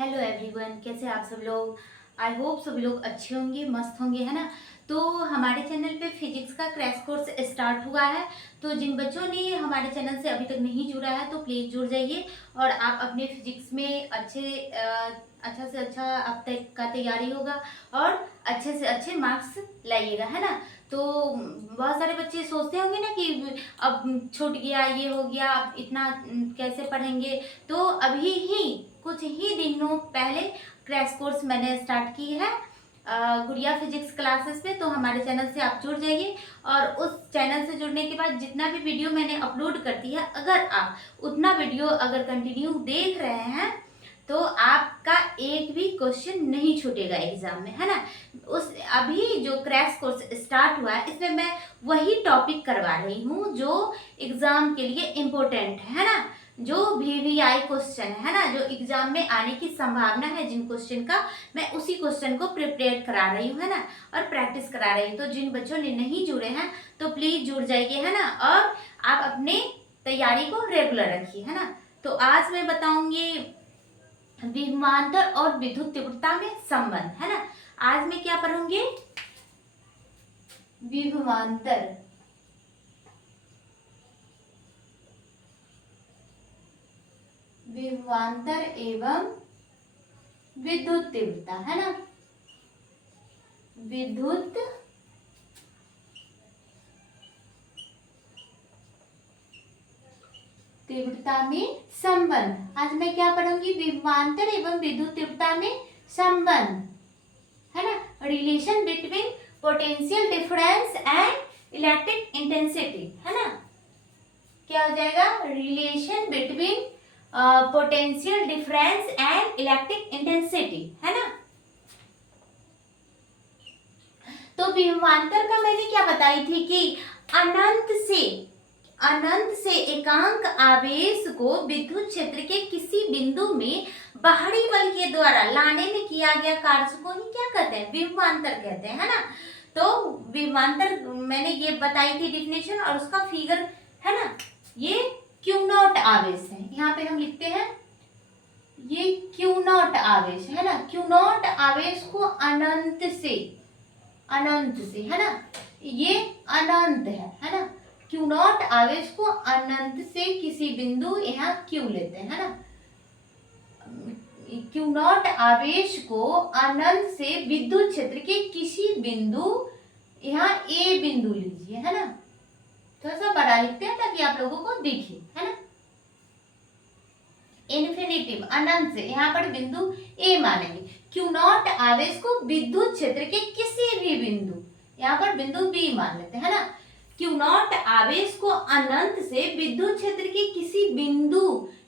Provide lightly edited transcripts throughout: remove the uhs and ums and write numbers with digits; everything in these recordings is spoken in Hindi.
हेलो एवरीवन, कैसे आप सब लोग। आई होप सभी लोग अच्छे होंगे, मस्त होंगे, है ना। तो हमारे चैनल पे फिजिक्स का क्रैश कोर्स स्टार्ट हुआ है। तो जिन बच्चों ने हमारे चैनल से अभी तक नहीं जुड़ा है तो प्लीज़ जुड़ जाइए और आप अपने फिजिक्स में अच्छा से अच्छा अब तक का तैयारी होगा और अच्छे से अच्छे मार्क्स लाइएगा, है ना। तो बहुत सारे बच्चे सोचते होंगे ना कि अब छूट गया, ये हो गया, अब इतना कैसे पढ़ेंगे। तो अभी ही कुछ ही दिनों पहले क्रैश कोर्स मैंने स्टार्ट की है गुड़िया फिजिक्स क्लासेस पे। तो हमारे चैनल से आप जुड़ जाइए और उस चैनल से जुड़ने के बाद जितना भी वीडियो मैंने अपलोड करती है, अगर आप उतना वीडियो अगर कंटिन्यू देख रहे हैं तो आपका एक भी क्वेश्चन नहीं छूटेगा एग्जाम में, है ना। उस अभी जो क्रैश कोर्स स्टार्ट हुआ है इसमें मैं वही टॉपिक करवा रही हूँ जो एग्जाम के लिए इम्पोर्टेंट है ना। जो VVI क्वेश्चन है ना, जो एग्जाम में आने की संभावना है जिन क्वेश्चन का, मैं उसी क्वेश्चन को प्रिपेयर करा रही हूँ, है ना, और प्रैक्टिस करा रही हूँ। तो जिन बच्चों ने नहीं जुड़े हैं तो प्लीज जुड़ जाइए, है ना, और आप अपने तैयारी को रेगुलर रखिए, है ना। तो आज मैं बताऊंगी विभवांतर और विद्युत तीव्रता में संबंध, है ना। आज मैं क्या पढ़ूंगी, विभवांतर विभवांतर एवं विद्युत तीव्रता, है ना। विद्युत तीव्रता में संबंध। आज मैं क्या पढ़ूंगी, विभवांतर एवं विद्युत तीव्रता में संबंध, है ना। Relation between potential difference and electric intensity, है ना। क्या हो जाएगा, relation between potential difference and electric intensity, है ना। तो विभवांतर का मैंने क्या बताई थी कि अनंत से एकांक आवेश को विद्युत क्षेत्र के किसी बिंदु में बाहरी बल के द्वारा लाने में किया गया कार्य को ही क्या कहते हैं, विभवांतर कहते हैं, है ना। तो विभवांतर मैंने ये बताई थी डिफिनेशन और उसका फिगर, है ना। ये क्यू नॉट आवेश है, यहाँ पे हम लिखते हैं ये क्यू नॉट आवेश है ना। क्यू नॉट आवेश को अनंत से, है ना, ये अनंत है ना। क्यू नॉट आवेश को अनंत से किसी बिंदु, यहाँ क्यू लेते हैं, है ना। क्यू नॉट आवेश को अनंत से विद्युत क्षेत्र के किसी बिंदु, यहाँ ए बिंदु लीजिए, है ना। थोड़ा सा बड़ा लिखते हैं ताकि आप लोगों को दिखे, है ना। इन्फिनिटिव अनंत से, यहाँ पर बिंदु ए मानेंगे। क्यू नॉट आवेश को विद्युत क्षेत्र के किसी भी बिंदु, यहाँ पर बिंदु बी मान लेते हैं, है ना। क्यू नॉट आवेश को अनंत से विद्युत क्षेत्र के किसी बिंदु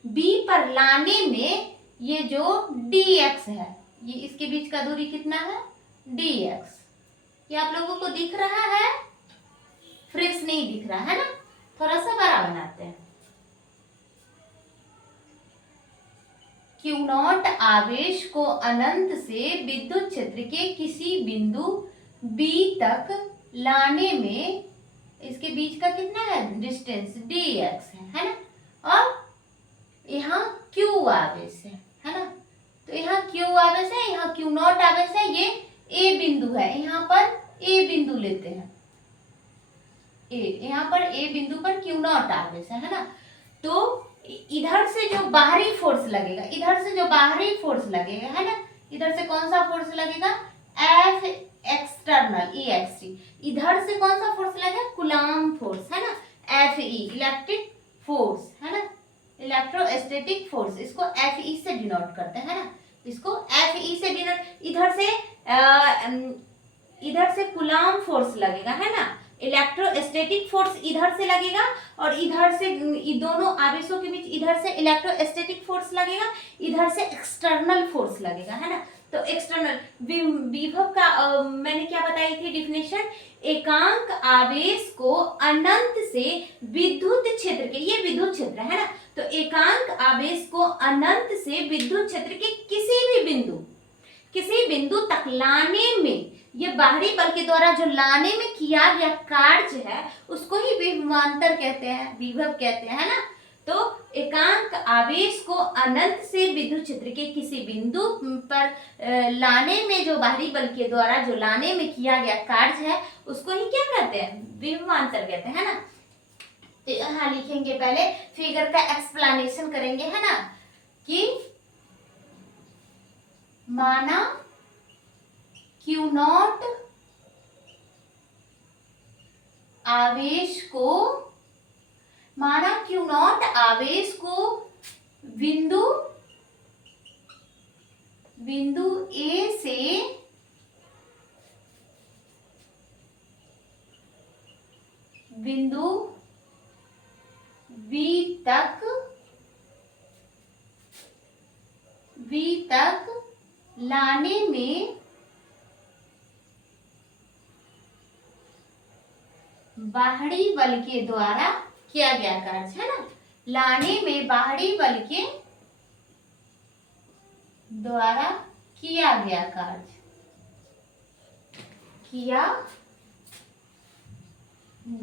बी पर लाने में ये जो dx है, ये इसके बीच का दूरी कितना है, dx। ये आप लोगों को दिख रहा है, फ्रेश नहीं दिख रहा है ना, थोड़ा सा बड़ा बनाते हैं। क्यू नॉट आवेश को अनंत से विद्युत क्षेत्र के किसी बिंदु B तक लाने में इसके बीच का कितना है डिस्टेंस, dx है ना। और यहाँ Q आवेश है ना। तो यहाँ Q आवेश है, यहाँ Q नॉट आवेश है, ये A बिंदु है, यहाँ पर A बिंदु लेते हैं, यहाँ पर A बिंदु पर Q नॉट आवेश है ना। तो इधर से जो बाहरी फोर्स लगेगा, इधर से जो बाहरी फोर्स लगेगा, है ना, इधर से कौन सा फोर्स लगेगा, F एक्सटर्नल EXT। इधर से कौन सा फोर्स लगेगा, कूलम्ब फोर्स, है ना, FE इलेक्ट्रिक फोर्स, है ना, इलेक्ट्रोस्टैटिक फोर्स, इसको FE से डिनोट करते हैं, है ना। इसको FE से डिनोट, इधर से कूलम्ब फोर्स लगेगा, है ना, इलेक्ट्रोस्टैटिक फोर्स इधर से लगेगा और इधर से, दोनों आवेशों के बीच इधर से इलेक्ट्रोस्टैटिक फोर्स लगेगा, इधर से एक्सटर्नल फोर्स लगेगा, है ना। तो एक्सटर्नल विभव का मैंने क्या बताई थी डिफिनेशन, एकांक आवेश को अनंत से विद्युत क्षेत्र के, ये विद्युत क्षेत्र है ना, तो एकांक आवेश को अनंत से विद्युत क्षेत्र के किसी बिंदु तक लाने में, ये बाहरी बल के द्वारा जो लाने में किया गया कार्य है उसको ही विभवांतर कहते हैं, विभव कहते हैं, है ना। तो एकांक आवेश को अनंत से विद्युत क्षेत्र के किसी बिंदु पर लाने में जो बाहरी बल के द्वारा जो लाने में किया गया कार्य है उसको ही क्या कहते हैं, विभवांतर कहते हैं, है ना। तो यहाँ लिखेंगे, पहले फिगर का एक्सप्लेनेशन करेंगे, है ना, कि माना Q0 आवेश को, माना Q0 आवेश को बिंदु A से बिंदु B तक लाने में बाहरी बल के द्वारा किया गया कार्य, है ना, लाने में बाहरी बल के द्वारा किया गया कार्य, किया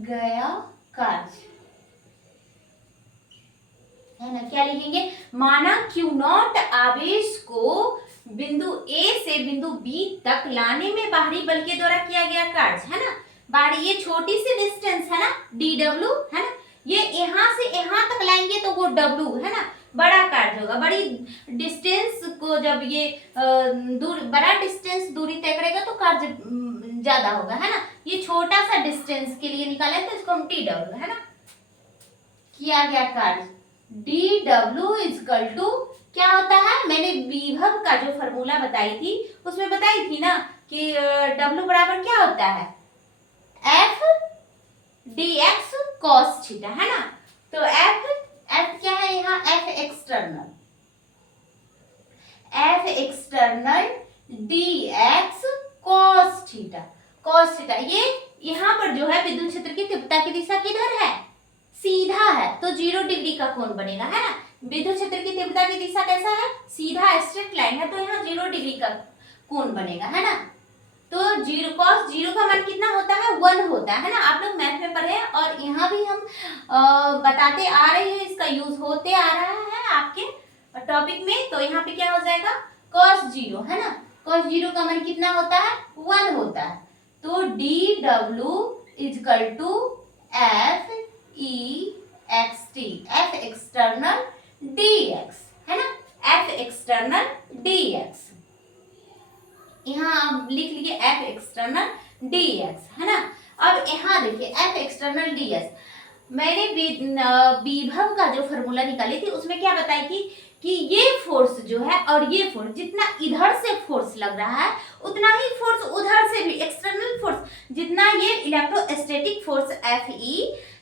गया कार्य, है ना। क्या लिखेंगे, माना Q0 आवेश को बिंदु A से बिंदु B तक लाने में बाहरी बल के द्वारा किया गया कार्य, है ना। बाहरी ये छोटी सी डिस्टेंस है ना, DW, है ना, ये यहाँ से यहाँ तक लाएंगे तो वो W, है ना, बड़ा कार्य होगा। बड़ी डिस्टेंस को जब ये बड़ा डिस्टेंस दूरी तय करेगा तो कार्य ज्यादा होगा, है ना। ये छोटा सा डिस्टेंस के लिए निकाले तो इसको हम TW, है ना, किया गया कार्य DW इक्वल टू क्या होता है, मैंने विभव का जो फॉर्मूला बताई थी उसमें बताई थी ना कि W बराबर क्या होता है, F dx cos थीटा, है ना। तो F क्या है यहाँ, F external dx cos theta, ये यहाँ पर जो है विद्युत क्षेत्र की तीव्रता की दिशा किधर है, सीधा है, तो 0 डिग्री का कोण बनेगा, है ना। विद्युत क्षेत्र की तीव्रता की दिशा कैसा है, सीधा स्ट्रेट लाइन है, तो यहाँ 0 डिग्री का कोण बनेगा, है ना। तो 0 cos 0 का मान कितना होता है, 1 होता है ना। आप लोग मैथ में पढ़े हैं और यहाँ भी हम बताते आ रहे हैं, इसका यूज होते आ रहा है आपके टॉपिक में। तो यहाँ पे क्या हो जाएगा, cos 0, है ना, cos 0 का मान कितना होता है, 1 होता है। तो DW equal to F external dx, है ना, F एक्सटर्नल dx, यहाँ आप लिख लीजिए F एक्सटर्नल dx, है ना। अब यहाँ देखिए F एक्सटर्नल dx, मैंने विभव का जो फॉर्मूला निकाली थी उसमें क्या बताई थी कि ये फोर्स जो है और ये फोर्स, जितना इधर से फोर्स लग रहा है उतना ही फोर्स उधर से भी, एक्सटर्नल फोर्स जितना ये इलेक्ट्रोस्टैटिक फोर्स Fe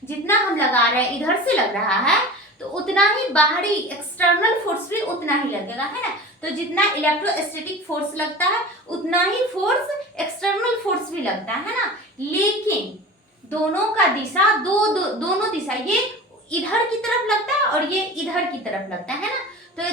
जितना हम लगा रहे हैं इधर से लग रहा है, तो उतना ही बाहरी एक्सटर्नल फोर्स भी उतना ही लगेगा, है ना। तो जितना इलेक्ट्रोस्टैटिक फोर्स लगता है उतना ही फोर्स एक्सटर्नल फोर्स भी लगता है ना। लेकिन दोनों का दिशा दोनों दिशा, ये इधर की तरफ लगता है और ये इधर की तरफ लगता है ना। तो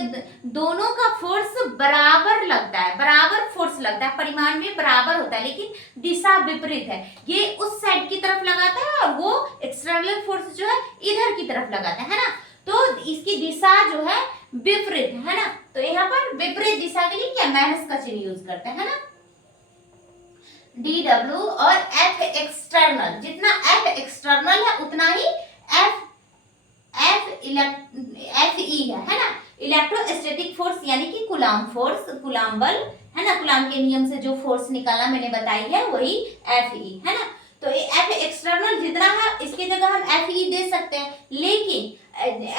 दोनों का फोर्स बराबर लगता है, बराबर फोर्स लगता है, परिमाण में बराबर होता है, लेकिन दिशा विपरीत है। ये उस साइड की तरफ लगाता है और वो एक्सटर्नल फोर्स जो है इधर की तरफ लगाता है ना। तो इसकी दिशा जो है विपरीत है ना। तो यहाँ पर विपरीत दिशा के लिए क्या, माइनस का चिन्ह यूज करते हैं ना। DW और F एक्सटर्नल, जितना F एक्सटर्नल है उतना ही FE है ना, इलेक्ट्रोस्टैटिक फोर्स यानी कि कूलाम फोर्स, कूलाम बल, है ना। कूलाम के नियम से जो फोर्स निकाला मैंने बताई है वही FE है ना। तो F एक्सटर्नल जितना है इसकी जगह हम FE दे सकते हैं, लेकिन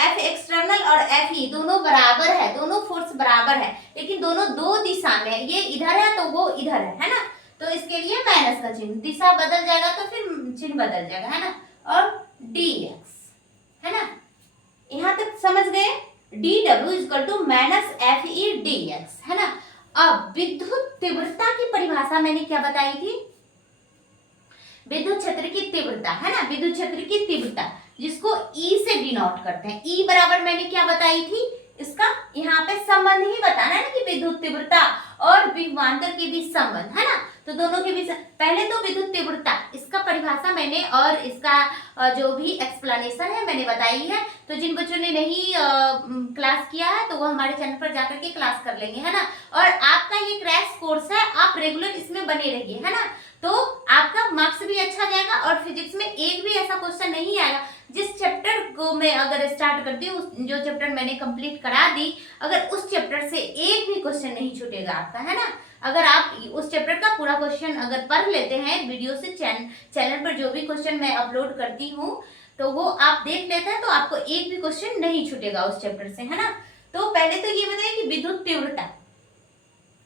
F एक्सटर्नल और FE दोनों बराबर है, दोनों फोर्स बराबर है, लेकिन दोनों दो दिशा में, ये इधर है तो वो इधर है ना। तो इसके लिए माइनस का चिन्ह, दिशा बदल जाएगा तो फिर चिन्ह बदल जाएगा, है ना। और dx, है ना, यहाँ तक समझ गए। DW equal to minus FE dx, है ना। अब विद्युत तीव्रता की परिभाषा मैंने क्या बताई थी, विद्युत क्षेत्र की तीव्रता, है ना, विद्युत क्षेत्र की तीव्रता जिसको E से डिनोट करते हैं। E बराबर मैंने क्या बताई थी, इसका यहाँ पे संबंध ही बताना है ना कि विद्युत तीव्रता और विभवांतर के बीच संबंध, है ना। तो दोनों के बीच पहले तो विद्युत तीव्रता, इसका परिभाषा मैंने और इसका जो भी एक्सप्लेनेशन है मैंने बताई है। तो जिन बच्चों ने नहीं क्लास किया है तो वो हमारे चैनल पर जाकर के क्लास कर लेंगे, है ना। और आपका ये क्रैश कोर्स है, आप रेगुलर इसमें बने रहिए, है ना। तो आपका मार्क्स भी अच्छा जाएगा और फिजिक्स में एक भी ऐसा क्वेश्चन नहीं आएगा। जिस चैप्टर को मैं अगर स्टार्ट करती हूँ, जो चैप्टर मैंने कंप्लीट करा दी, अगर उस चैप्टर से एक भी क्वेश्चन नहीं छूटेगा आपका, है ना। अगर आप उस चैप्टर का पूरा क्वेश्चन अगर पढ़ लेते हैं वीडियो से, चैनल पर जो भी क्वेश्चन मैं अपलोड करती हूँ तो वो आप देख लेते हैं, तो आपको एक भी क्वेश्चन नहीं छूटेगा उस चैप्टर से, है ना। तो पहले तो ये बताइए कि विद्युत तीव्रता,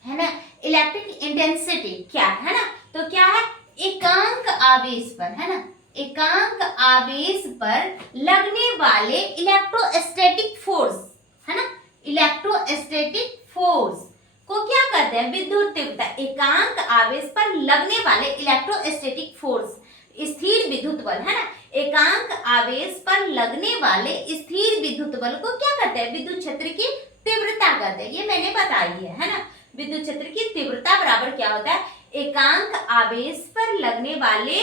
है ना, इलेक्ट्रिक इंटेंसिटी क्या है ना। तो क्या है, एकांक आवेश पर, है ना, एकांक आवेश पर लगने वाले इलेक्ट्रोस्टैटिक फोर्स, है ना, इलेक्ट्रोस्टैटिक फोर्स को क्या कहते हैं, विद्युत तीव्रता। एकांक आवेश पर लगने वाले इलेक्ट्रोस्टैटिक फोर्स, स्थिर विद्युत बल, है ना, एकांक आवेश पर लगने वाले स्थिर विद्युत बल को क्या कहते हैं, विद्युत क्षेत्र की तीव्रता कहते हैं। ये मैंने बताई है ना। विद्युत क्षेत्र की तीव्रता बराबर क्या होता है, एकांक आवेश पर लगने वाले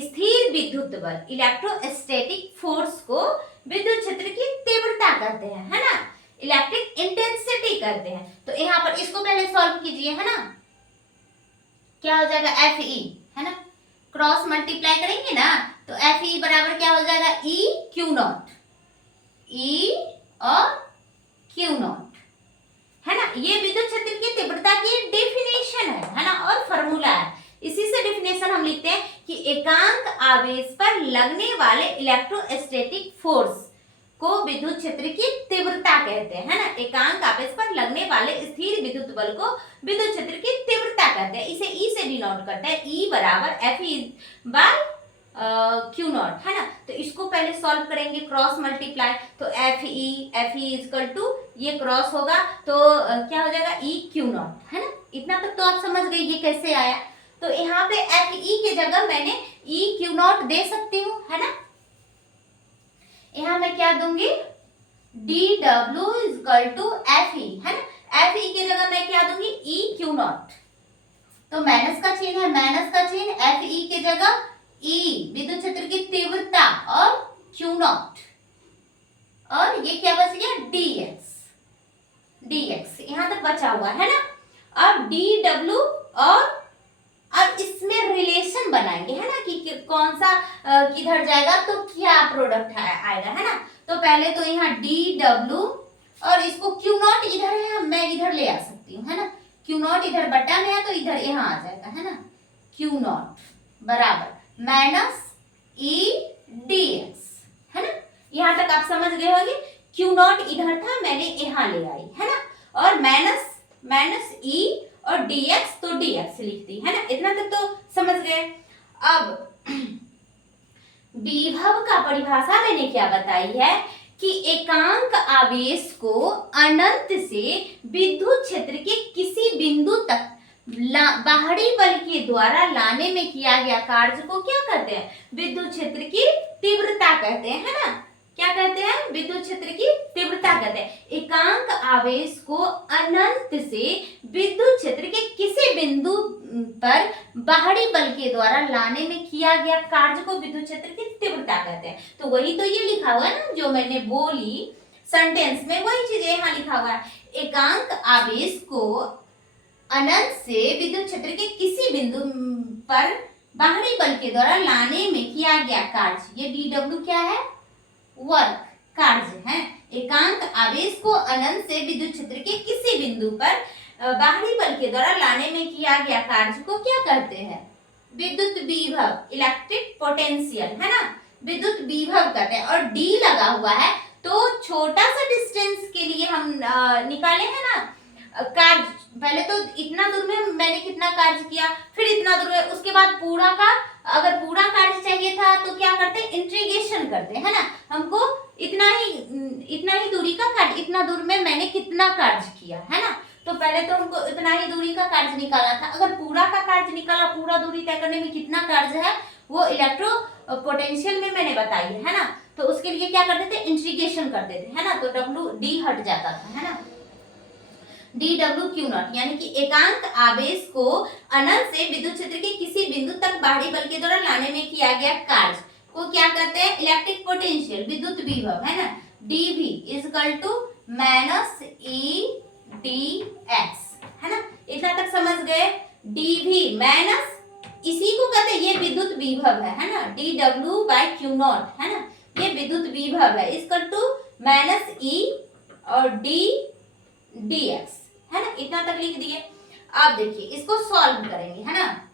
स्थिर विद्युत बल, इलेक्ट्रोस्टैटिक फोर्स को विद्युत क्षेत्र की तीव्रता कहते हैं, है ना, इलेक्ट्रिक इंटेंसिटी कहते हैं। तो यहाँ पर इसको पहले सॉल्व कीजिए, है ना। क्या हो जाएगा, एफ ई, है ना, क्रॉस मल्टीप्लाई करेंगे ना तो एफ ई बराबर क्या हो जाएगा, ई क्यू नॉट, ई और क्यू नॉट, है ना। ये विद्युत क्षेत्र की तीव्रता की डेफिनेशन है ना, और फॉर्मूला है। इसी से डेफिनेशन हम लिखते हैं कि एकांक आवेश पर लगने वाले इलेक्ट्रोस्टैटिक फोर्स को विद्युत क्षेत्र की तीव्रता कहते हैं, है ना। एकांक आवेश पर लगने वाले स्थिर विद्युत बल को विद्युत क्षेत्र की तीव्रता कहते हैं। इसे ई से डिनोट करते हैं, ई बराबर F E bye Q not, है ना। तो इसको पहले सॉल्व करेंगे, क्रॉस मल्टीप्लाई, तो एफ ई इजकल टू ये क्रॉस होगा तो क्या हो जाएगा, ई क्यू नॉट, है ना। इतना तक तो आप समझ गए ये कैसे आया। तो यहाँ पे एफ ई की जगह मैंने ई क्यू नॉट दे सकती हूँ, है ना। यहाँ मैं क्या दूंगी, d W is equal to F E, है ना। एफ ई की जगह मैं क्या दूंगी, ई क्यू नॉट। तो माइनस का चिन्ह है, माइनस का चिन्ह, एफ ई की जगह ई विद्युत क्षेत्र की तीव्रता और क्यू नॉट, और ये क्या बच गया, डीएक्स, डीएक्स यहां तक बचा हुआ है ना। अब डी डब्ल्यू और अब इसमें रिलेशन बनाएंगे, है ना, कि कौन सा किधर जाएगा तो क्या प्रोडक्ट आएगा, है ना। तो पहले तो यहाँ डी डब्ल्यू और इसको क्यू नॉट इधर है, मैं इधर ले आ सकती हूँ, है ना। क्यू नॉट इधर बटा में है तो इधर यहाँ आ जाएगा, है ना। क्यू नॉट बराबर माइनस ई डी एक्स, है ना। यहाँ तक आप समझ गए होंगे। क्यू नॉट इधर था, मैंने यहाँ ले आई, है ना, और माइनस माइनस ई और dx तो dx लिख दी, है ना। इतना तक तो समझ गए। अब विभव का परिभाषा मैंने क्या बताई है कि एकांक आवेश को अनंत से विद्युत क्षेत्र के किसी बिंदु तक बाहरी बल के द्वारा लाने में किया गया कार्य को क्या कहते हैं, विद्युत क्षेत्र की तीव्रता कहते हैं, है ना। क्या कहते हैं, विद्युत क्षेत्र की तीव्रता कहते हैं। एकांक आवेश को अनंत से विद्युत क्षेत्र के किसी बिंदु पर बाहरी बल के द्वारा लाने में किया गया कार्य को विद्युत क्षेत्र की तीव्रता कहते हैं। तो वही तो ये लिखा हुआ है ना, जो मैंने बोली सेंटेंस में, वही चीज यहाँ लिखा हुआ है। एकांक आवेश को अनंत से विद्युत क्षेत्र के किसी बिंदु पर बाहरी बल के द्वारा लाने में किया गया कार्य, ये डी डब्ल्यू क्या है, वर्क, कार्य है। एकांक आवेश को अनंत से विद्युत क्षेत्र के किसी बिंदु पर बाहरी बल के द्वारा लाने में किया गया कार्य को क्या कहते हैं, विद्युत विभव, इलेक्ट्रिक पोटेंशियल, है ना, विद्युत विभव कहते हैं। और डी लगा हुआ है तो छोटा सा डिस्टेंस के लिए हम निकाले हैं ना कार्य। पहले तो इतना दूर में मैंने कितना कार्य किया, फिर इतना दूर में, उसके बाद पूरा का, अगर पूरा कार्य चाहिए था तो क्या करते हैं, इंटीग्रेशन करते हैं, है ना। हमको इतना ही दूरी का कार्य, इतना दूर में मैंने कितना कार्य किया, है ना। तो पहले तो हमको इतना ही दूरी का कार्य निकालना था। अगर पूरा का कार्य निकाला, पूरा दूरी तय करने में कितना कार्य है वो इलेक्ट्रो पोटेंशियल में मैंने बताई है ना। तो उसके लिए क्या करते थे, इंटीग्रेशन करते थे, है ना। तो डब्ल्यू डी हट जाता था, है ना। डी डब्ल्यू क्यू नॉट, यानी कि एकांक आवेश को अनंत से विद्युत क्षेत्र के किसी बिंदु तक बाहरी बल के द्वारा लाने में किया गया कार्य को क्या कहते हैं? इलेक्ट्रिक पोटेंशियल, विद्युत विभव, है ना। DV is equal to minus E d x, है ना। इतना तक समझ गए? डीवी माइनस, इसी को कहते हैं, ये विद्युत विभव है ना, D W by Q not, है ना, ये विद्युत विभव है, इक्वल टू माइनस ई और डी डी एक्स, है ना। इतना तक लिख दिए। अब देखिए इसको सॉल्व करेंगे, है ना।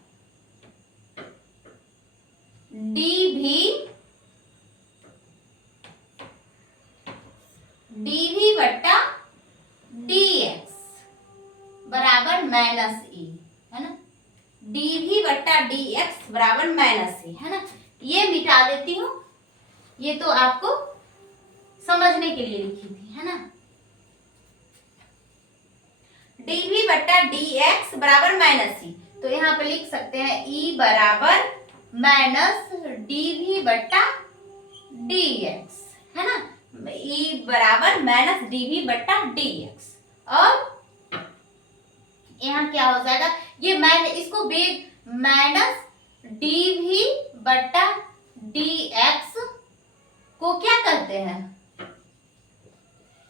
डीवी बट्टा डी एक्स बराबर माइनस ई, है ना। डीवी बट्टा डी एक्स बराबर माइनस ई, है ना। ये मिटा देती हूँ, ये तो आपको समझने के लिए लिखी थी, है ना। डीवी बट्टा डी एक्स बराबर माइनस ई, तो यहाँ पे लिख सकते हैं ई बराबर माइनस डीवी बट्टा डी एक्स, है ना। ई बराबर माइनस डीवी बट्टा डी एक्स, और यहाँ क्या हो जाएगा? ये इसको माइनस डीवी बट्टा डी एक्स को क्या कहते हैं?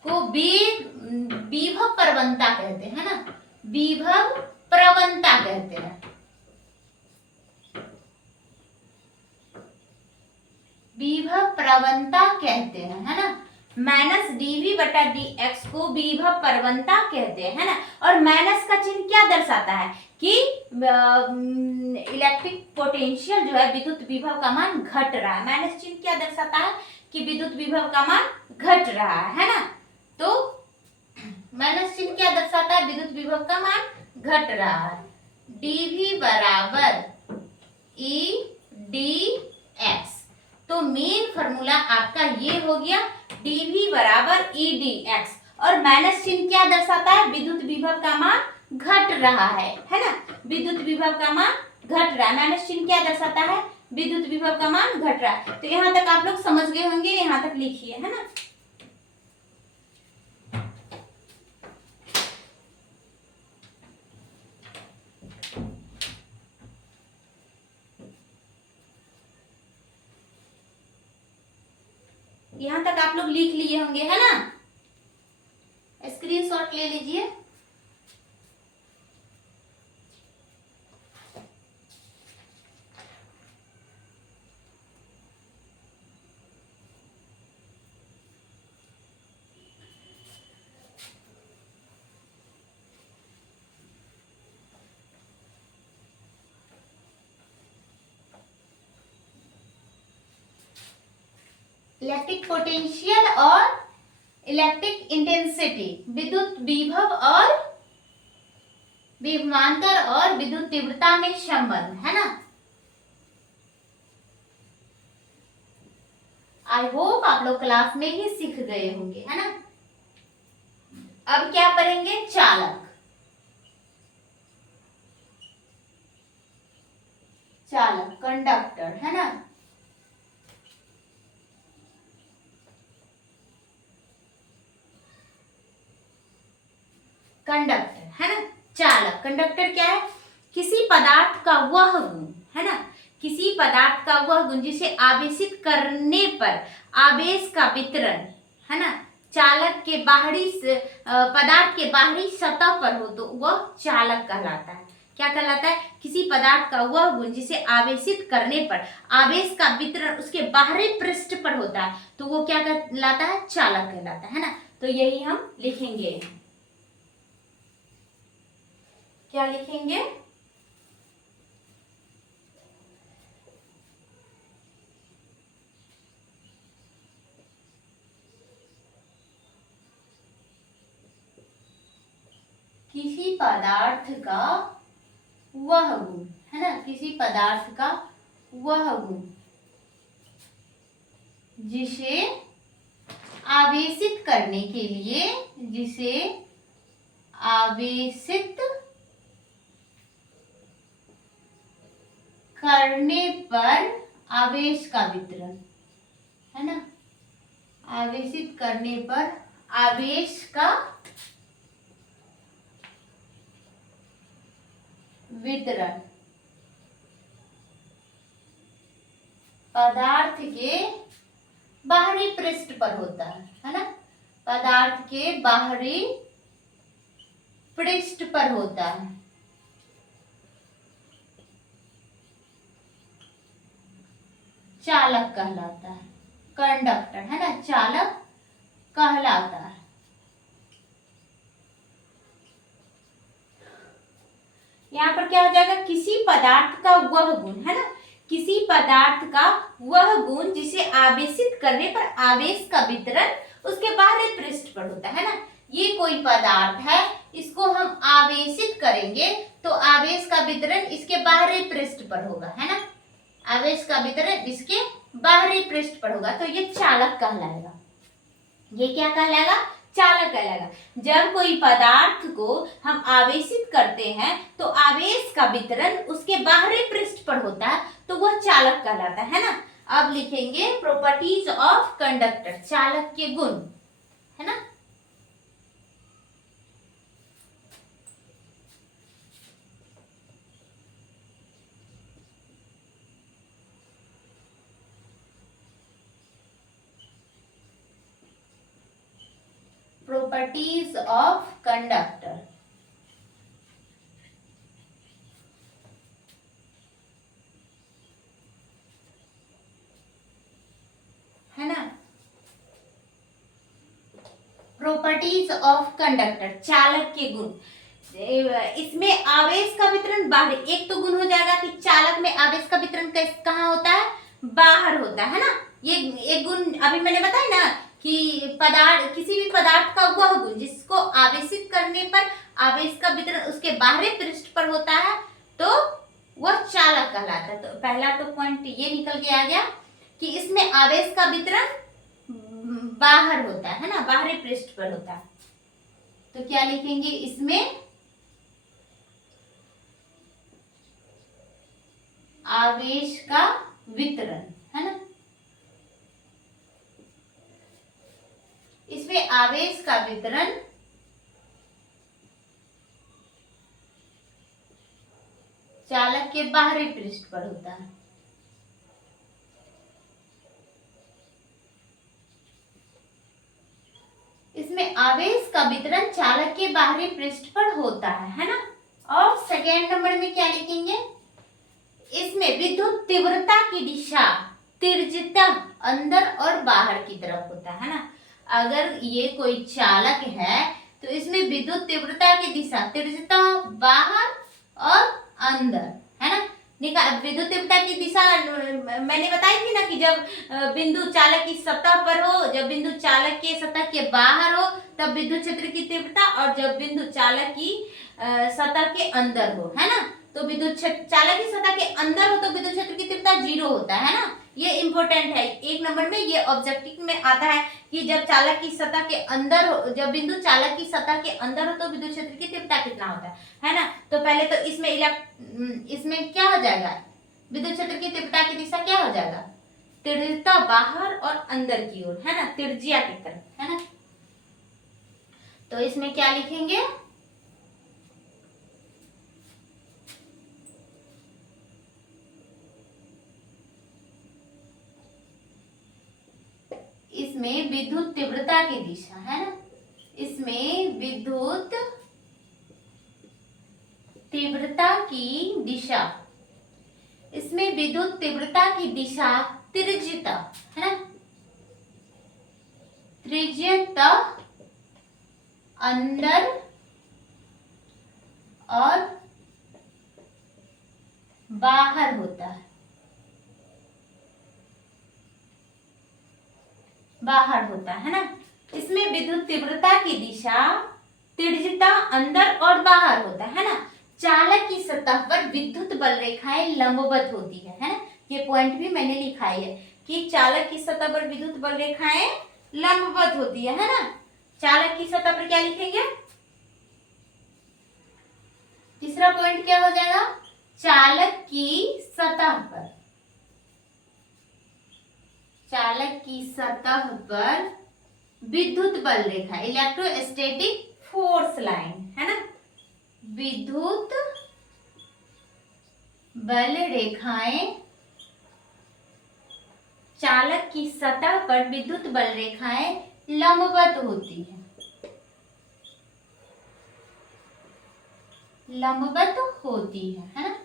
को विभव प्रवणता कहते हैं, ना। विभव प्रवणता कहते हैं, विभव प्रवणता कहते हैं, है ना। माइनस डीवी बटा डी एक्स को विभव प्रवणता कहते हैं, है ना। और माइनस का चिन्ह क्या दर्शाता है? कि इलेक्ट्रिक पोटेंशियल जो है, विद्युत विभव का मान घट रहा है। माइनस चिन्ह क्या दर्शाता है? कि विद्युत विभव का मान घट रहा है ना। तो माइनस चिन्ह क्या दर्शाता है? विद्युत विभव का मान घट रहा है। डीवी बराबर ई डी एक्स, तो मेन फॉर्मूला आपका ये हो गया, डीवी बराबर ई डी एक्स। और माइनस चिन्ह क्या दर्शाता है? विद्युत विभव का मान घट रहा है ना। विद्युत विभव का मान घट रहा है। माइनस चिन्ह क्या दर्शाता है? विद्युत विभव का मान घट रहा है। तो यहाँ तक आप लोग समझ गए होंगे, यहाँ तक लिखिए, है ना। यहाँ तक आप लोग लिख लिए होंगे, है ना। स्क्रीनशॉट ले लीजिए। इलेक्ट्रिक पोटेंशियल और इलेक्ट्रिक इंटेंसिटी, विद्युत विभव और विभवांतर और विद्युत तीव्रता में संबंध, है ना। आई होप आप लोग क्लास में ही सीख गए होंगे, है ना। अब क्या पढ़ेंगे? चालक। चालक, कंडक्टर, है ना। कंडक्टर, है ना। चालक, कंडक्टर क्या है? किसी पदार्थ का वह गुण, है ना, किसी पदार्थ का वह गुण जिसे आवेशित करने पर आवेश का वितरण, है ना, चालक के बाहरी पदार्थ के बाहरी सतह पर हो तो वह चालक कहलाता है। क्या कहलाता है? किसी पदार्थ का वह गुण जिसे आवेशित करने पर आवेश का वितरण उसके बाहरी पृष्ठ पर होता है तो वो क्या कहलाता है? चालक कहलाता है ना। तो यही हम लिखेंगे। क्या लिखेंगे? किसी पदार्थ का वह गुण, है ना, किसी पदार्थ का वह गुण जिसे आवेशित करने के लिए, जिसे आवेशित करने पर आवेश का वितरण, है ना, आवेशित करने पर आवेश का वितरण पदार्थ के बाहरी पृष्ठ पर होता है ना, पदार्थ के बाहरी पृष्ठ पर होता है। चालक कहलाता है, कंडक्टर है ना, चालक कहलाता है। यहाँ पर क्या हो जाएगा, किसी पदार्थ का वह गुण है ना, किसी पदार्थ का वह गुण जिसे आवेशित करने पर आवेश का वितरण उसके बाहरी पृष्ठ पर होता है ना। ये कोई पदार्थ है, इसको हम आवेशित करेंगे तो आवेश का वितरण इसके बाहरी पृष्ठ पर होगा, है ना, आवेश का वितरण इसके बाहरी पृष्ठ पर होगा, तो ये चालक कहलाएगा। ये क्या कहलाएगा, चालक कहलाएगा। जब कोई पदार्थ को हम आवेशित करते हैं तो आवेश का वितरण उसके बाहरी पृष्ठ पर होता है, तो वह चालक कहलाता है ना। अब लिखेंगे प्रॉपर्टीज ऑफ कंडक्टर, चालक के गुण, है ना। प्रॉपर्टीज ऑफ कंडक्टर, है ना। प्रॉपर्टीज ऑफ कंडक्टर, चालक के गुण। इसमें आवेश का वितरण बाहर, एक तो गुण हो जाएगा कि चालक में आवेश का वितरण कहाँ होता है, बाहर होता है ना। ये एक गुण अभी मैंने बताया ना कि पदार्थ, किसी भी पदार्थ का वह गुण जिसको आवेशित करने पर आवेश का वितरण उसके बाहरी पृष्ठ पर होता है तो वह चालक कहलाता है। तो पहला तो पॉइंट ये निकल के आ गया कि इसमें आवेश का वितरण बाहर होता है ना, बाहरी पृष्ठ पर होता है। तो क्या लिखेंगे, इसमें आवेश का वितरण, है ना, इसमें आवेश का वितरण चालक के बाहरी पृष्ठ पर होता है। इसमें आवेश का वितरण चालक के बाहरी पृष्ठ पर होता है ना। और सेकेंड नंबर में क्या लिखेंगे, इसमें विद्युत तीव्रता की दिशा तीव्रता अंदर और बाहर की तरफ होता है ना। अगर ये कोई चालक है तो इसमें विद्युत तीव्रता की दिशा तीव्रता बाहर और अंदर, है ना। विद्युत तीव्रता की दिशा मैंने बताई थी ना कि जब बिंदु चालक की सतह पर हो, जब बिंदु चालक के सतह के बाहर हो तब विद्युत क्षेत्र की तीव्रता, और जब बिंदु चालक की सतह के अंदर हो, है ना, तो विद्युत क्षेत्र चालक की सतह के अंदर हो तो विद्युत क्षेत्र की तीव्रता 0 होता है ना। ये इंपॉर्टेंट है, एक नंबर में ये ऑब्जेक्टिव में आता है कि जब चालक की सतह के अंदर हो, जब बिंदु चालक की सतह के अंदर हो तो विद्युत क्षेत्र की तीव्रता कितना होता है ना। तो पहले तो इसमें क्या हो जाएगा, विद्युत क्षेत्र की तीव्रता की दिशा क्या हो जाएगा, तीव्रता बाहर और अंदर की ओर, है ना, त्रिज्या की तरफ, है ना। तो इसमें क्या लिखेंगे, इसमें विद्युत तीव्रता की दिशा, है ना, इसमें विद्युत तीव्रता की दिशा, इसमें विद्युत तीव्रता की दिशा त्रिज्यता, है ना, त्रिज्यता अंदर और बाहर होता है, बाहर होता है ना। इसमें विद्युत तीव्रता की दिशा त्रिज्यता अंदर और बाहर होता है ना। चालक की सतह पर विद्युत बल रेखाएं लंबवत होती है ना। ये पॉइंट भी मैंने लिखाई है कि चालक की सतह पर विद्युत बल रेखाएं लंबवत होती है ना। चालक की सतह पर क्या लिखेंगे, तीसरा पॉइंट क्या हो जाएगा, चालक की सतह पर, चालक की सतह पर विद्युत बल रेखा इलेक्ट्रोस्टैटिक फोर्स लाइन, है ना, विद्युत बल रेखाएं चालक की सतह पर विद्युत बल रेखाएं लंबवत होती है, लंबवत होती है ना।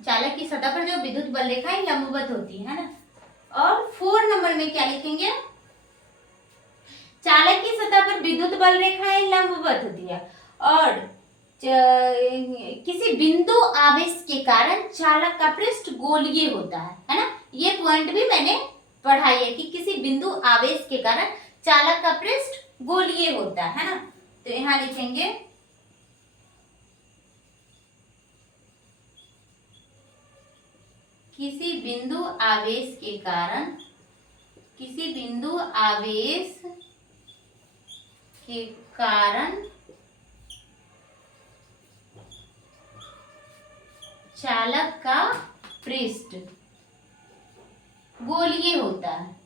चालक की सतह पर जो विद्युत बल रेखाएं लंबवत होती है ना। और 4 नंबर में क्या लिखेंगे, चालक की सतह पर विद्युत बल रेखाएं लंबवत होती है और किसी बिंदु आवेश के कारण चालक का पृष्ठ गोलीय होता है ना। ये पॉइंट भी मैंने पढ़ाई है कि किसी बिंदु आवेश के कारण चालक का पृष्ठ गोलीय होता है ना। तो यहां लिखेंगे किसी बिंदु आवेश के कारण, किसी बिंदु आवेश के कारण चालक का पृष्ठ गोलीय होता है,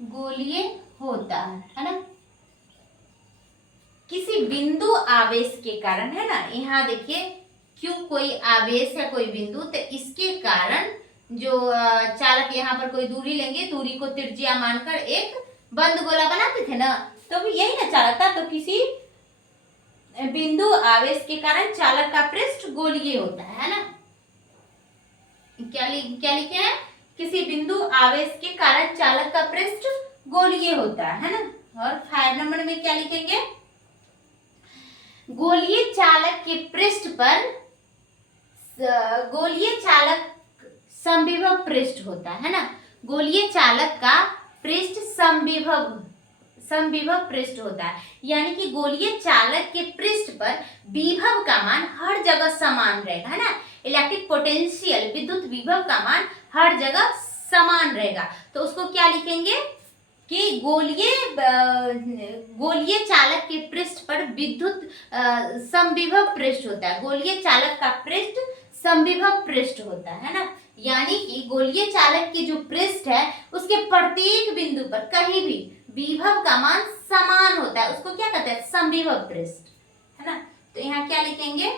गोलीय होता है ना। किसी बिंदु आवेश के कारण है ना, यहाँ देखिए क्यों कोई आवेश है कोई बिंदु, तो इसके कारण जो चालक यहाँ पर कोई दूरी लेंगे, दूरी को त्रिज्या मानकर एक बंद गोला बनाते थे ना, तो भी यही ना चालक था। तो किसी बिंदु आवेश के कारण चालक का पृष्ठ गोलीय होता है ना। क्या लिखे हैं, किसी बिंदु आवेश के कारण चालक का पृष्ठ गोलीय होता है ना। और 5 नंबर में क्या लिखेंगे, गोलीय चालक के पृष्ठ पर, गोलीय चालक समविभव पृष्ठ होता है ना। गोलीय चालक का पृष्ठ समविभव पृष्ठ होता है, यानी कि गोलीय चालक के पृष्ठ पर विभव का मान हर जगह समान रहेगा है ना। इलेक्ट्रिक पोटेंशियल विद्युत विभव का मान हर जगह समान रहेगा। तो उसको क्या लिखेंगे कि गोलीय चालक के पृष्ठ पर विद्युत समविभव पृष्ठ होता है। गोलीय चालक का पृष्ठ समविभव पृष्ठ होता है ना, यानी कि गोलीय चालक की जो पृष्ठ है उसके प्रत्येक बिंदु पर कहीं भी विभव का मान समान होता है, उसको क्या कहते हैं, समविभव पृष्ठ है ना। तो यहाँ क्या लिखेंगे,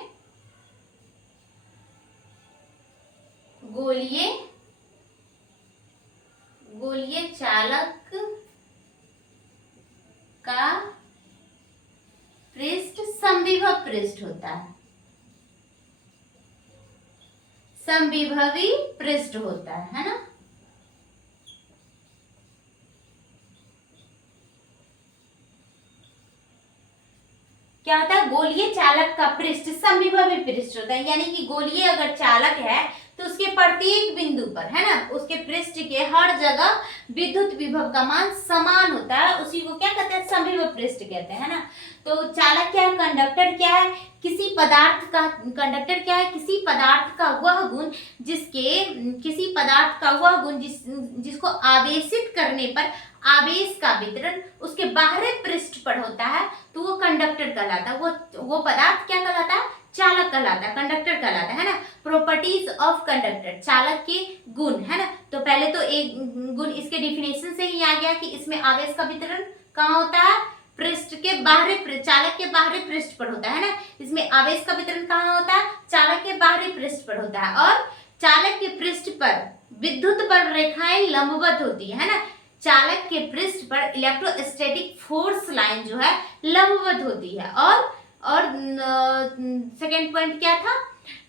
गोलीय चालक का पृष्ठ समविभव पृष्ठ होता है, समविभवी पृष्ठ होता है ना। क्या होता है, गोलीय चालक का पृष्ठ समविभवी पृष्ठ होता है, यानी कि गोलीय अगर चालक है तो उसके प्रत्येक बिंदु पर है ना, उसके पृष्ठ के हर जगह विद्युत विभव का मान समान होता है, उसी को क्या कहते हैं, समविभव पृष्ठ कहते हैं ना। तो चालक क्या है, कंडक्टर क्या है, किसी पदार्थ का, कंडक्टर क्या है, किसी पदार्थ का वह गुण जिसको आवेशित करने पर आवेश का वितरण उसके बाहरी पृष्ठ पर होता है, तो वो कंडक्टर कहलाता है। वो पदार्थ क्या कहलाता है, चालक कहलाता है, कंडक्टर कहलाता है ना। प्रॉपर्टीज ऑफ कंडक्टर, चालक के गुण है ना। तो पहले तो एक गुण इसके डिफिनेशन से ही आ गया कि इसमें आवेश का वितरण कहाँ होता है, पृष्ठ के बाहरी, चालक के बाहरी पृष्ठ पर होता है ना। इसमें आवेश का वितरण कहाँ होता है, चालक के बाहरी पृष्ठ पर होता है। और चालक के पृष्ठ पर विद्युत बल रेखाएं लंबवत होती है ना। चालक के पृष्ठ पर इलेक्ट्रोस्टैटिक फोर्स लाइन जो है लंबवत होती है। और सेकेंड पॉइंट क्या था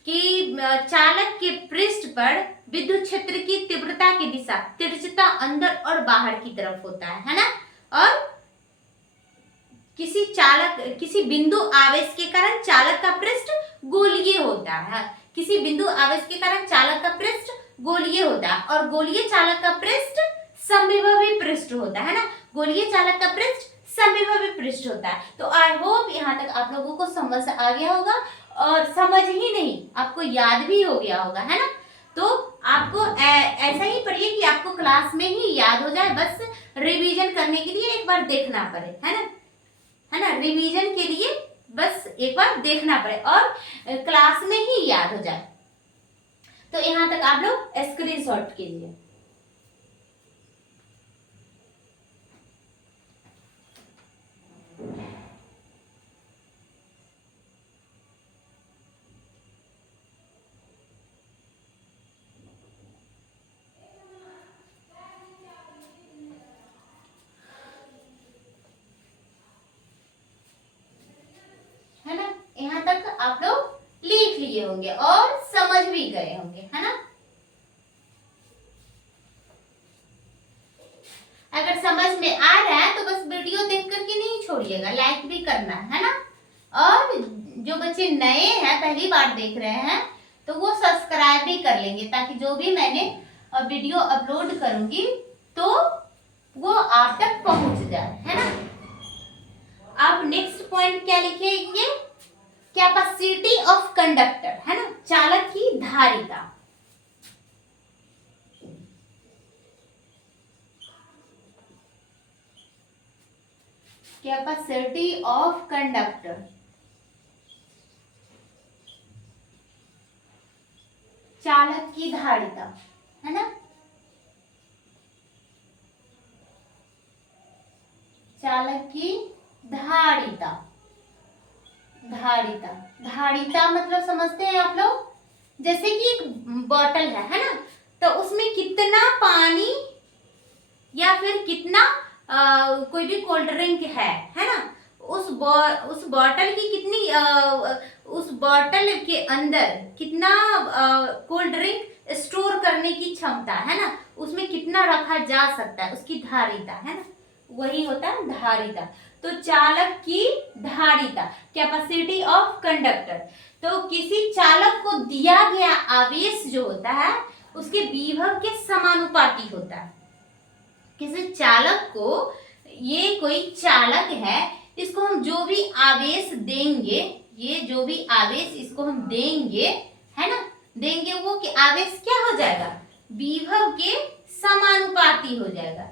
कि चालक के पृष्ठ पर विद्युत क्षेत्र की तीव्रता की दिशा तिरछता अंदर और बाहर की तरफ होता है ना। और किसी बिंदु आवेश के कारण चालक का पृष्ठ गोलीय होता है, किसी बिंदु आवेश के कारण चालक का पृष्ठ गोलीय होता है। और गोलीय चालक का पृष्ठ समविभवी पृष्ठ होता है ना, गोलीय चालक का पृष्ठ समविभवी पृष्ठ होता है। तो आई होप यहाँ तक आप लोगों को समझ आ गया होगा, और समझ ही नहीं आपको याद भी हो गया होगा है ना। तो आपको ऐसा ही पढ़िए कि आपको क्लास में ही याद हो जाए, बस रिवीजन करने के लिए एक बार देखना पड़े है ना, रिवीजन के लिए बस एक बार देखना पड़े और क्लास में ही याद हो जाए। तो यहाँ तक आप लोग स्क्रीनशॉट कीजिए। होंगे और समझ भी गए होंगे, है ना। अगर समझ में आ रहा है तो बस वीडियो देख करके नहीं छोड़िएगा, लाइक भी करना है ना। और जो बच्चे नए हैं, पहली बार देख रहे हैं, तो वो सब्सक्राइब भी कर लेंगे, ताकि जो भी मैंने वीडियो अपलोड करूंगी तो वो आप तक पहुंच जाए, है ना। अब नेक्स्ट पॉइंट क्या लिखेंगे, कैपेसिटी ऑफ कंडक्टर, है ना, चालक की धारिता। कैपेसिटी ऑफ कंडक्टर, चालक की धारिता, है ना। चालक की धारिता, धारिता, धारिता मतलब समझते हैं आप लोग, जैसे कि एक बॉटल है ना, तो उसमें कितना पानी या फिर कितना कोई भी कोल्ड ड्रिंक है ना, उस बॉटल की कितनी उस बॉटल के अंदर कितना कोल्ड ड्रिंक स्टोर करने की क्षमता है ना, उसमें कितना रखा जा सकता है, उसकी धारिता, है ना, वही होता है धारिता। तो चालक की धारिता, कैपेसिटी ऑफ कंडक्टर, तो किसी चालक को दिया गया आवेश जो होता है उसके विभव के समानुपाती होता है। किसी चालक को, ये कोई चालक है, इसको हम जो भी आवेश देंगे, ये जो भी आवेश इसको हम देंगे, है ना, देंगे, वो कि आवेश क्या हो जाएगा, विभव के समानुपाती हो जाएगा,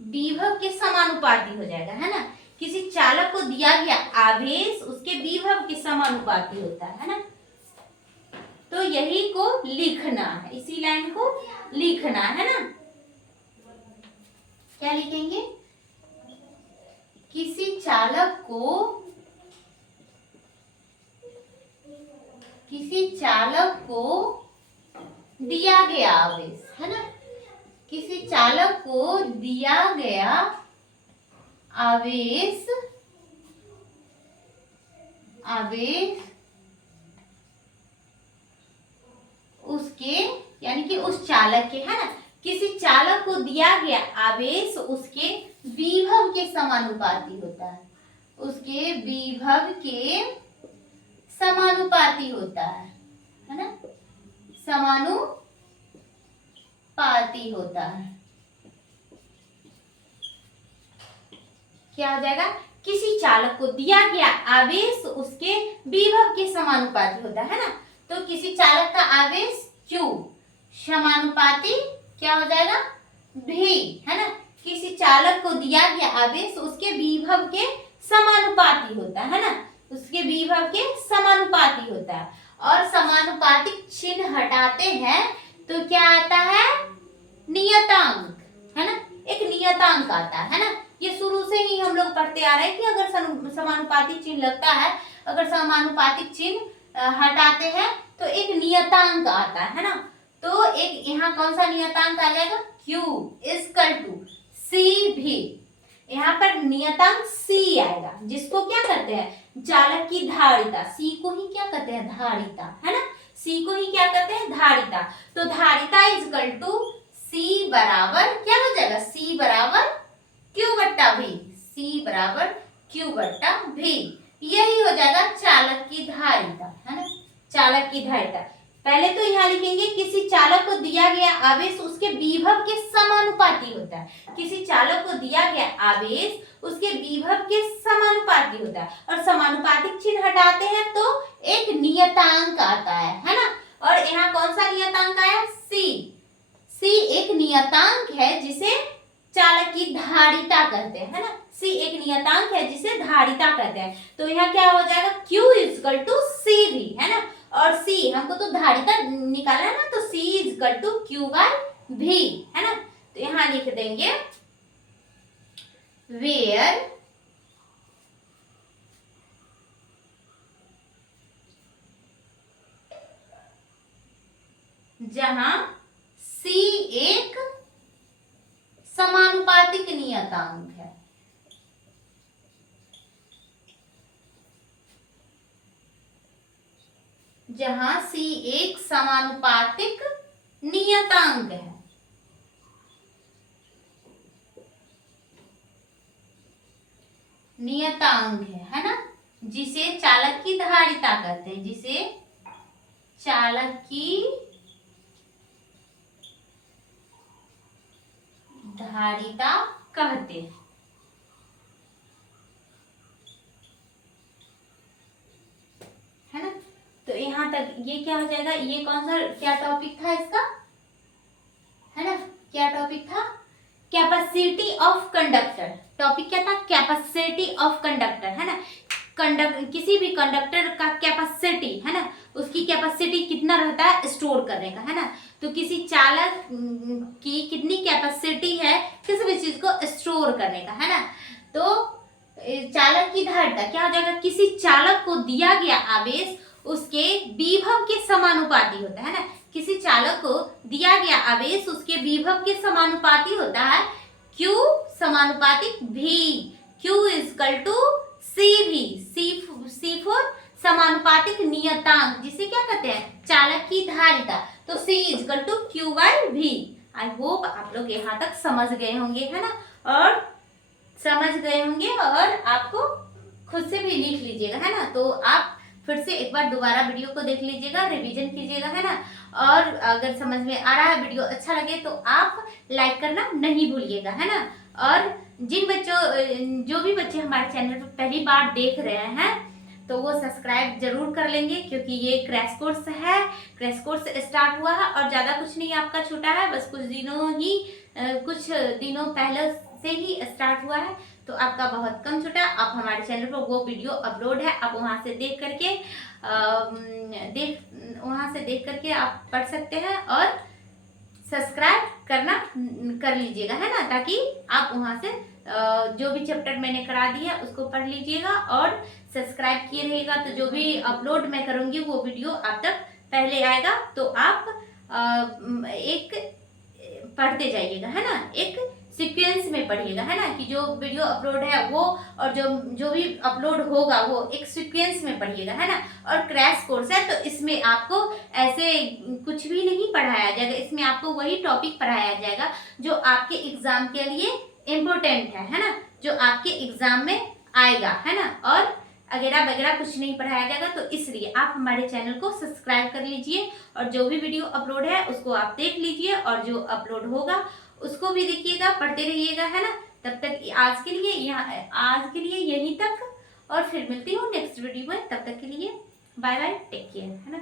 विभव के समानुपाती हो जाएगा, है ना। किसी चालक को दिया गया आवेश उसके विभव के समानुपाती होता है ना। तो यही को लिखना है, इसी लाइन को लिखना है ना। क्या लिखेंगे, किसी चालक को दिया गया आवेश, है ना, किसी चालक को दिया गया आवेश उसके, यानी कि उस चालक के, है ना, किसी चालक को दिया गया आवेश उसके विभव के समानुपाती होता है, उसके विभव के समानुपाती होता है ना, समानुपाती होता है। क्या हो जाएगा, किसी चालक को दिया गया आवेश उसके विभव के समानुपाती होता है ना। तो किसी चालक का आवेश Q समानुपाती क्या हो जाएगा, V, है ना। किसी चालक को दिया गया आवेश उसके विभव के समानुपाती होता है ना, उसके विभव के समानुपाती होता है। और समानुपातिक चिन्ह हटाते हैं तो क्या आता है, नियतांक, है ना, एक नियतांक आता है ना। ये शुरू से ही हम लोग पढ़ते आ रहे हैं कि अगर समानुपातिक चिन्ह लगता है, अगर समानुपातिक चिन्ह हटाते हैं तो एक नियतांक आता है ना। तो एक यहाँ कौन सा नियतांक आ जाएगा, Q = CV, यहाँ पर नियतांक C आएगा, जिसको क्या कहते हैं, चालक की धारिता, C को ही क्या कहते हैं, धारिता, है ना, C को ही क्या कहते हैं, धारिता। तो धारिता = C बराबर क्या हो जाएगा, C बराबर Q/V, C बराबर Q/V, यही हो जाएगा चालक की धारिता, है ना, चालक की धारिता। पहले तो यहाँ लिखेंगे किसी चालक को दिया गया आवेश उसके विभव के समानुपाती होता है, किसी चालक को दिया गया आवेश उसके विभव के समानुपाती होता है। और समानुपातिक चिन्ह हटाते हैं तो एक नियतांक आता है ना। और यहाँ कौन सा नियतांक आया, C एक नियतांक है जिसे चालक की धारिता कहते हैं, है ना, C एक नियतांक है जिसे धारिता कहते हैं। तो यहाँ क्या हो जाएगा, Q = CV, है ना, और C हमको तो धारिता निकालना है ना, तो C = Q/V, है ना। तो यहाँ लिख देंगे where जहां C एक समानुपातिक नियतांक है, जहां C एक समानुपातिक नियतांक है। नियतांक है ना, जिसे चालक की धारिता कहते हैं, जिसे चालक की धारिता कहते हैं, है ना। तो यहाँ तक ये क्या हो जाएगा, ये कौन सा क्या टॉपिक था इसका, है ना, क्या टॉपिक था, कैपेसिटी ऑफ कंडक्टर। टॉपिक क्या था, कैपेसिटी ऑफ कंडक्टर, है ना। किसी भी कंडक्टर का कैपेसिटी, है ना, उसकी कैपेसिटी कितना रहता है स्टोर करने का, है ना। तो किसी चालक की कितनी कैपेसिटी है किसी भी चीज को स्टोर करने का, है ना। तो चालक की धारिता क्या हो जाएगा, किसी चालक को दिया गया आवेश उसके विभव के समानुपाती होता है ना। किसी चालक को दिया गया आवेश उसके विभव के समानुपाती होता है, Q समानुपातिक V, Q is equal to C for समानुपातिक नियतांक, जिसे क्या कहते हैं चालक की धारिता। तो C is equal to Q/V। I hope आप लोग यहाँ तक समझ गए होंगे, है ना, और समझ गए होंगे और आपको खुद से भी लिख लीजिएगा, है ना। तो आप फिर से एक बार दोबारा वीडियो को देख लीजिएगा, रिवीजन कीजिएगा, है ना। और अगर समझ में आ रहा है, वीडियो अच्छा लगे तो आप लाइक करना नहीं भूलिएगा, है ना। और जिन बच्चों जो भी बच्चे हमारे चैनल पर पहली बार देख रहे हैं तो वो सब्सक्राइब जरूर कर लेंगे, क्योंकि ये क्रैश कोर्स है, क्रैश कोर्स स्टार्ट हुआ है और ज़्यादा कुछ नहीं आपका छूटा है, बस कुछ दिनों पहले से ही स्टार्ट हुआ है, तो आपका बहुत कम छूटा। आप हमारे चैनल पर वो वीडियो अपलोड है, आप वहाँ से देख करके आप पढ़ सकते हैं और सब्सक्राइब कर लीजिएगा, है ना, ताकि आप वहाँ से जो भी चैप्टर मैंने करा दिया उसको पढ़ लीजिएगा और सब्सक्राइब किए रहिएगा। तो जो भी अपलोड मैं करूँगी वो वीडियो आप तक पहले आएगा, तो आप एक पढ़ते जाइएगा, है ना, एक सीक्वेंस में पढ़िएगा, है ना, कि जो वीडियो अपलोड है वो और जो भी अपलोड होगा वो एक सीक्वेंस में पढ़िएगा, है ना। और क्रैश कोर्स है तो इसमें आपको ऐसे कुछ भी नहीं पढ़ाया जाएगा, इसमें आपको वही टॉपिक पढ़ाया जाएगा जो आपके एग्जाम के लिए इम्पोर्टेंट है ना, जो आपके एग्जाम में आएगा, है ना। और वगैरह वगैरह कुछ नहीं पढ़ाया जाएगा, तो इसलिए आप हमारे चैनल को सब्सक्राइब कर लीजिए और जो भी वीडियो अपलोड है उसको आप देख लीजिए और जो अपलोड होगा उसको भी देखिएगा, पढ़ते रहिएगा, है ना। तब तक आज के लिए यहीं तक, और फिर मिलती हूँ नेक्स्ट वीडियो में। तब तक के लिए बाय बाय, टेक केयर, है ना।